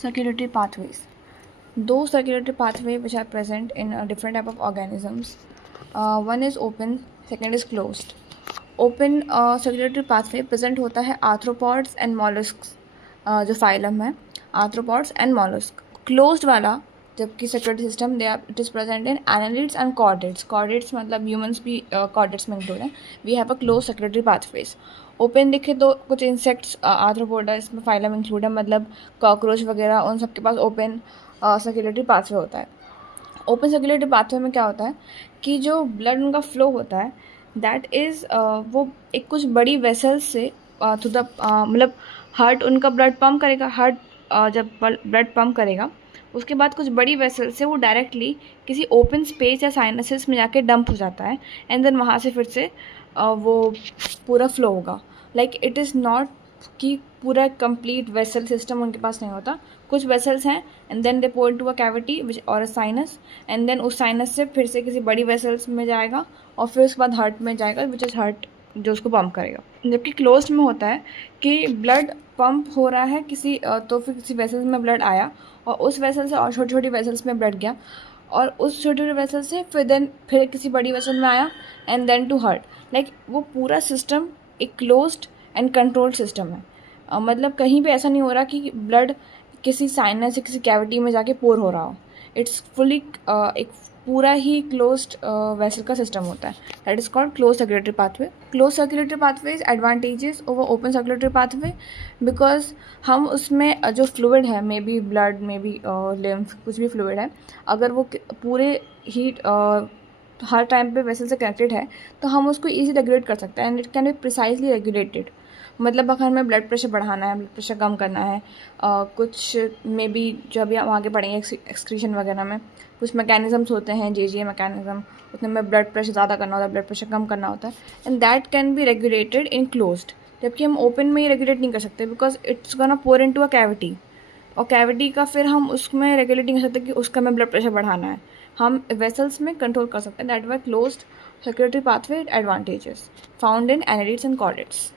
Circulatory pathways. Those circulatory pathways which are present in a different type of organisms. One is open, second is closed. Open circulatory pathway present होता है arthropods and मॉलस्क्स, जो phylum है arthropods and mollusc. Closed वाला जबकि circulatory system they are it is present in annelids and chordates. Chordates मतलब humans भी chordates में include है. We have a closed circulatory pathways. Open देखे तो कुछ इंसेक्ट्स आर्थ्रोपोडा इसमें फाइलम इंक्लूड है, मतलब कॉकरोच वगैरह उन सबके पास ओपन सर्कुलेटरी पाथवे होता है. ओपन सर्कुलेटरी पाथवे में क्या होता है कि जो ब्लड उनका फ्लो होता है दैट इज़ वो एक कुछ बड़ी वेसल्स से थ्रू द मतलब हार्ट उनका ब्लड पम्प करेगा. हार्ट जब ब्लड पम्प करेगा उसके बाद कुछ बड़ी वेसल से वो डायरेक्टली किसी ओपन स्पेस या साइनसेस में जाके डंप हो जाता है एंड देन वहाँ से फिर से वो पूरा फ्लो होगा. लाइक इट इज़ नॉट कि पूरा कंप्लीट वेसल सिस्टम उनके पास नहीं होता. कुछ वेसल्स हैं and then they pour to a cavity which or a sinus and then उस साइनस से फिर से किसी बड़ी वेसल्स में जाएगा और फिर उसके बाद हार्ट में जाएगा विच इज़ हार्ट जो उसको पम्प करेगा. जबकि क्लोज्ड में होता है कि ब्लड पंप हो रहा है किसी तो फिर किसी वेसल्स में ब्लड आया और उस वेसल से और छोटी छोटी वेसल्स में ब्लड गया और उस छोटी छोटी वेसल से फिर किसी बड़ी वेसल में आया and then to heart. Like वो पूरा सिस्टम एक क्लोज्ड एंड कंट्रोल्ड सिस्टम है. मतलब कहीं पे ऐसा नहीं हो रहा कि ब्लड किसी साइनस या किसी कैविटी में जाके पोर हो रहा हो. इट्स फुली एक पूरा ही क्लोज्ड वेसल का सिस्टम होता है. That is called close circulatory pathway. Close circulatory pathway is advantages over open circulatory pathway because हम उसमें जो फ्लूइड है may be blood may be lymph कुछ भी फ्लूइड है अगर वो पूरे हीट हर टाइम पे वेसल से कनेक्टेड है तो हम उसको ईजी रेगुलेट कर सकते हैं and it can be precisely regulated. मतलब अगर हमें ब्लड प्रेशर बढ़ाना है, ब्लड प्रेशर कम करना है, कुछ मे बी जो अभी हम आगे पढ़ेंगे एक्सक्रीशन वगैरह में कुछ मैकेनिज़म्स होते हैं जे मैकेनिज़्म, उसमें हमें ब्लड प्रेशर ज़्यादा करना होता है, ब्लड प्रेशर कम करना होता है and that can be regulated in closed. जबकि हम ओपन में ही रेगुलेट नहीं कर सकते because it's gonna pour into a cavity और कैविटी का फिर हम उसमें रेगुलेट नहीं कर सकते कि उसका हमें ब्लड प्रेशर बढ़ाना है. हम वेसल्स में कंट्रोल कर सकते हैं. That why closed circulatory pathway advantages found in annelids and chordates.